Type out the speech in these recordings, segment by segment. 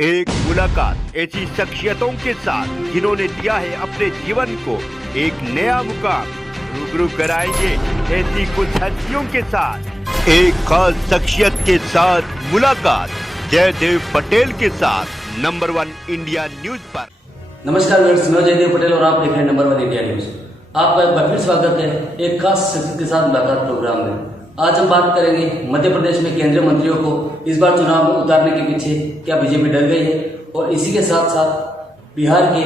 एक मुलाकात ऐसी शख्सियतों के साथ जिन्होंने दिया है अपने जीवन को एक नया मुकाम। रूबरू कराएंगे ऐसी कुछ हस्तियों के साथ एक खास शख्सियत के साथ मुलाकात जयदेव पटेल के साथ नंबर 1 इंडिया न्यूज पर। नमस्कार व्यूअर्स, मैं जयदेव पटेल और आप देख रहे हैं नंबर 1 इंडिया न्यूज। आपका एक बार फिर स्वागत है एक खास शख्सियत के साथ मुलाकात प्रोग्राम में। आज हम बात करेंगे मध्य प्रदेश में केंद्रीय मंत्रियों को इस बार चुनाव में उतारने के पीछे क्या बीजेपी डर गई है, और इसी के साथ साथ बिहार के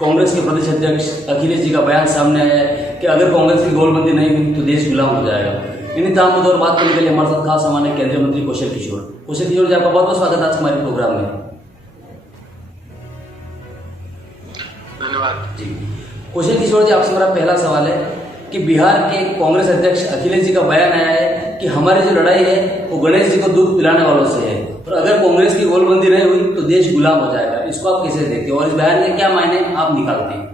कांग्रेस के प्रदेश अध्यक्ष अखिलेश जी का बयान सामने आया है कि अगर कांग्रेस की गोलबंदी नहीं हुई तो देश गुलाम हो जाएगा। इन्हीं तमाम मुद्दों पर बात करने के लिए हमारे साथ खास हमारे केंद्रीय मंत्री कौशल किशोर जी, आपका बहुत बहुत स्वागत है आज हमारे प्रोग्राम में। धन्यवाद जी। कौशल किशोर जी, आपसे मेरा पहला सवाल है कि बिहार के कांग्रेस अध्यक्ष अखिलेश जी का बयान आया है कि हमारी जो लड़ाई है वो गणेश जी को दूध पिलाने वालों से है, और अगर कांग्रेस की गोलबंदी नहीं हुई तो देश गुलाम हो जाएगा। इसको आप कैसे देखते हो और इस बयान के क्या मायने आप निकालते हैं?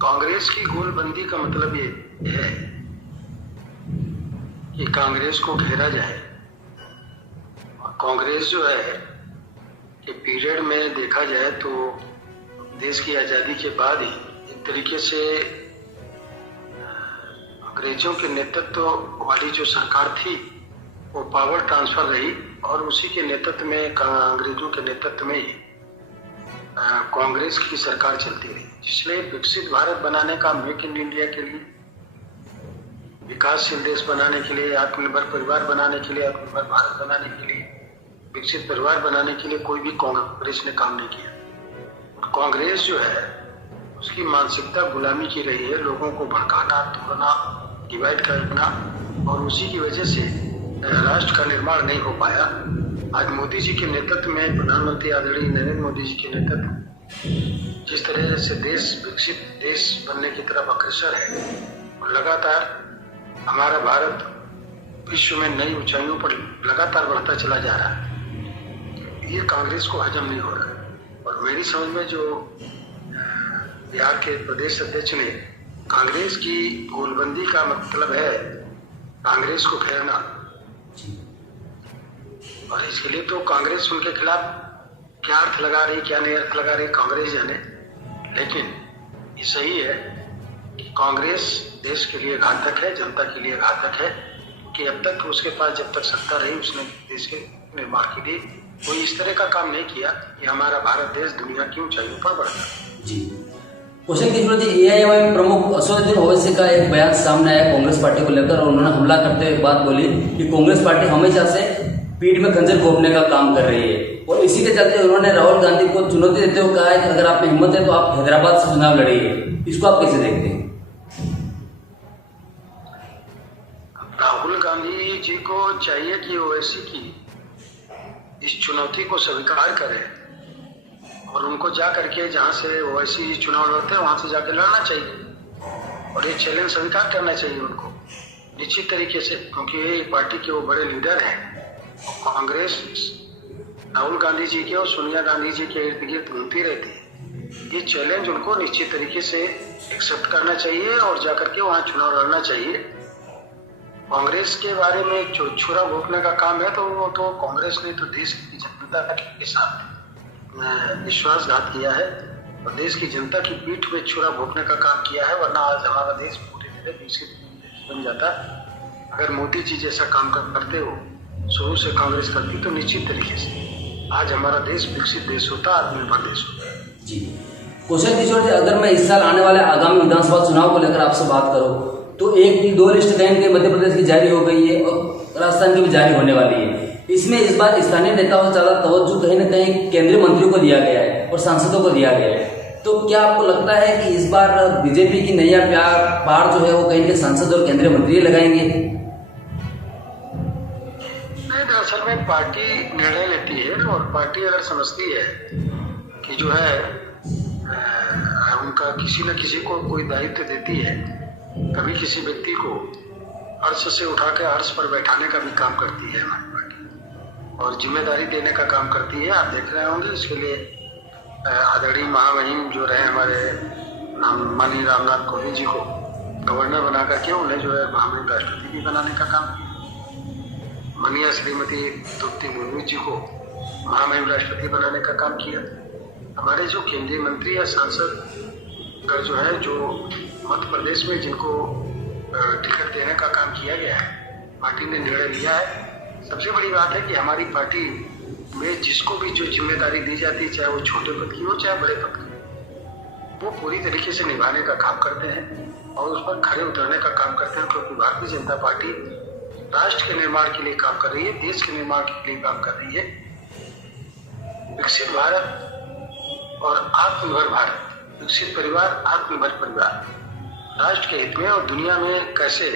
कांग्रेस की गोलबंदी का मतलब ये है कि कांग्रेस को घेरा जाए। और कांग्रेस जो है कि पीरियड में देखा जाए तो देश की आजादी के बाद ही एक तरीके से अंग्रेजों के नेतृत्व वाली जो सरकार थी वो पावर ट्रांसफर रही, और उसी के नेतृत्व में अंग्रेजों के नेतृत्व में ही कांग्रेस की सरकार चलती रही, जिसने विकसित भारत बनाने का, मेक इन इंडिया के लिए, विकासशील देश बनाने के लिए, आत्मनिर्भर परिवार बनाने के लिए, आत्मनिर्भर भारत बनाने के लिए, विकसित परिवार बनाने के लिए कोई भी कांग्रेस ने काम नहीं किया। कांग्रेस जो है उसकी मानसिकता गुलामी की रही है, लोगों को भड़काना, तोड़ना, डिवाइड करना, और उसी की वजह से राष्ट्र का निर्माण नहीं हो पाया। आज मोदी जी के नेतृत्व में, प्रधानमंत्री आदरणीय नरेंद्र मोदी जी के नेतृत्व जिस तरह से देश विकसित देश बनने की तरफ अग्रसर है, और लगातार हमारा भारत विश्व में नई ऊंचाइयों पर लगातार बढ़ता चला जा रहा है, ये कांग्रेस को हजम नहीं हो रहा। और मेरी समझ में जो बिहार के प्रदेश अध्यक्ष ने कांग्रेस की गोलबंदी का मतलब है कांग्रेस को घेरना, और इसके लिए तो कांग्रेस उनके खिलाफ क्या अर्थ लगा रही, क्या नहीं अर्थ लगा रही, कांग्रेस जाने। लेकिन ये सही है कि कांग्रेस देश के लिए घातक है, जनता के लिए घातक है, कि अब तक उसके पास जब तक सत्ता रही उसने देश के निर्माण के लिए कोई इस तरह का काम नहीं किया कि हमारा भारत देश दुनिया की ऊंचाइयों पर बढ़ता। जी। कौशल किशोर जी, एआईएमआईएम प्रमुख असदुद्दीन ओवैसी का एक बयान सामने आया कांग्रेस पार्टी को लेकर, और उन्होंने हमला करते हुए बात बोली कि कांग्रेस पार्टी हमेशा से पीठ में खंजर घोंपने का काम कर रही है, और इसी के चलते उन्होंने राहुल गांधी को चुनौती देते हुए कहा है कि अगर आप में हिम्मत है तो आप हैदराबाद से चुनाव लड़िए। इसको आप कैसे देखते हैं? राहुल गांधी जी को चाहिए कि ओवैसी की इस चुनौती को स्वीकार करें, और उनको जा करके जहां से ओवैसी जी चुनाव लड़ते हैं वहां से जाकर लड़ना चाहिए, और ये चैलेंज स्वीकार करना चाहिए उनको निश्चित तरीके से, क्योंकि ये पार्टी के वो बड़े लीडर हैं। कांग्रेस राहुल गांधी जी के और सोनिया गांधी जी के इर्द गिर्द घूमती रहती है। ये चैलेंज उनको निश्चित तरीके से एक्सेप्ट करना चाहिए और जाकर के वहां चुनाव लड़ना चाहिए। कांग्रेस के बारे में जो छुरा भोंकने का काम है तो वो तो कांग्रेस ने तो देश की जनता के साथ विश्वासघात किया है, और देश की जनता की पीठ में छुरा भोंकने का काम किया है, वरना आज हमारा देश पूरी तरह विकसित बन जाता। अगर मोदी जी जैसा काम करते हो, शुरू से कांग्रेस करती, तो निश्चित तरीके से आज हमारा देश विकसित देश होता, आत्मनिर्भर देश होता। जी। कौशल किशोर जी, अगर मैं इस साल आने वाले आगामी विधानसभा चुनाव को लेकर आपसे बात करूं तो 1-2 लिस्ट कहीं के मध्य प्रदेश की जारी हो गई है और राजस्थान की भी जारी होने वाली है। इसमें इस बार स्थानीय नेताओं से ज्यादा तवज्जो कहीं न कहीं केंद्रीय मंत्रियों को दिया गया है और सांसदों को दिया गया है। तो क्या आपको लगता है कि इस बार बीजेपी की नैया पार जो है वो कहीं के सांसद और केंद्रीय मंत्री लगाएंगे? नहीं, दरअसल में पार्टी निर्णय लेती है, और पार्टी अगर समझती है कि जो है उनका किसी न किसी को कोई दायित्व देती है, कभी किसी व्यक्ति को अर्श से उठा के अर्श पर बैठाने का भी काम करती है हमारी पार्टी, और जिम्मेदारी देने का काम करती है। आप देख रहे होंगे इसके लिए आदरणीय महामहिम जो रहे हमारे माननीय रामनाथ कोविंद जी को गवर्नर बना करके उन्हें जो है महामहिम राष्ट्रपति भी बनाने का काम किया। माननीय श्रीमती द्रौपदी मुर्मू जी को महामहिम राष्ट्रपति बनाने का काम किया। हमारे जो केंद्रीय मंत्री या सांसद जो है, जो मध्य प्रदेश में जिनको टिकट देने का काम किया गया है, पार्टी ने निर्णय लिया है। सबसे बड़ी बात है कि हमारी पार्टी में जिसको भी जो जिम्मेदारी दी जाती है, चाहे वो छोटे पद की हो चाहे बड़े पद की, वो पूरी तरीके से निभाने का काम करते हैं और उस पर खड़े उतरने का काम करते हैं, क्योंकि भारतीय जनता पार्टी राष्ट्र के निर्माण के लिए काम कर रही है, देश के निर्माण के लिए काम कर रही है। विकसित भारत और आत्मनिर्भर भारत, विकसित परिवार आत्मनिर्भर परिवार, राष्ट्र के हित में और दुनिया में कैसे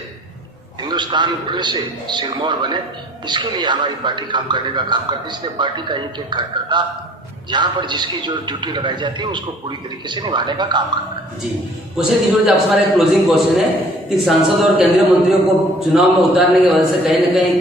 हिंदुस्तान फिर से सिरमौर बने, इसके लिए हमारी पार्टी काम करने का काम करती है। इसलिए पार्टी का एक एक कार्यकर्ता जहाँ पर जिसकी जो ड्यूटी लगाई जाती है उसको पूरी तरीके से निभाने का काम करता है। जी क्वेश्चन किशोर जी, आपसे हमारा एक क्लोजिंग क्वेश्चन है कि सांसद और केंद्रीय मंत्रियों को चुनाव में उतारने की वजह से कहीं न कहीं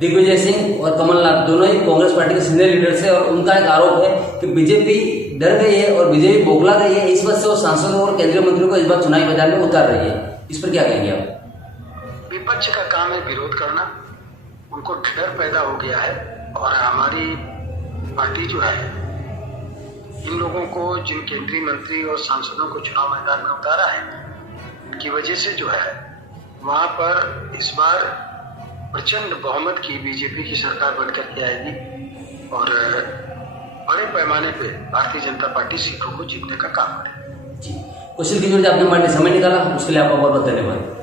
दिग्विजय सिंह और कमलनाथ दोनों ही कांग्रेस पार्टी के सीनियर लीडर्स है, और उनका एक आरोप है कि बीजेपी डर गई है और बीजेपी बौखला गई है, इस वजह से वो सांसदों और केंद्रीय मंत्रियों को इस बार चुनावी मैदान में उतार रही है। इस पर क्या कहेंगे आप? विपक्ष का काम है विरोध करना, उनको डर पैदा हो गया है और हमारी पार्टी जो है इन लोगों को, जिन केंद्रीय मंत्री और सांसदों को चुनाव मैदान में उतारा है, इनकी वजह से जो है वहां पर इस बार प्रचंड बहुमत की बीजेपी की सरकार बनकर के आएगी और बड़े पैमाने पे भारतीय जनता पार्टी सीटों को जीतने का काम करेगी। जी क्वेश्चन किशोर जी, आपने हमारे लिए समय निकाला, उसके लिए आपका बहुत बहुत धन्यवाद।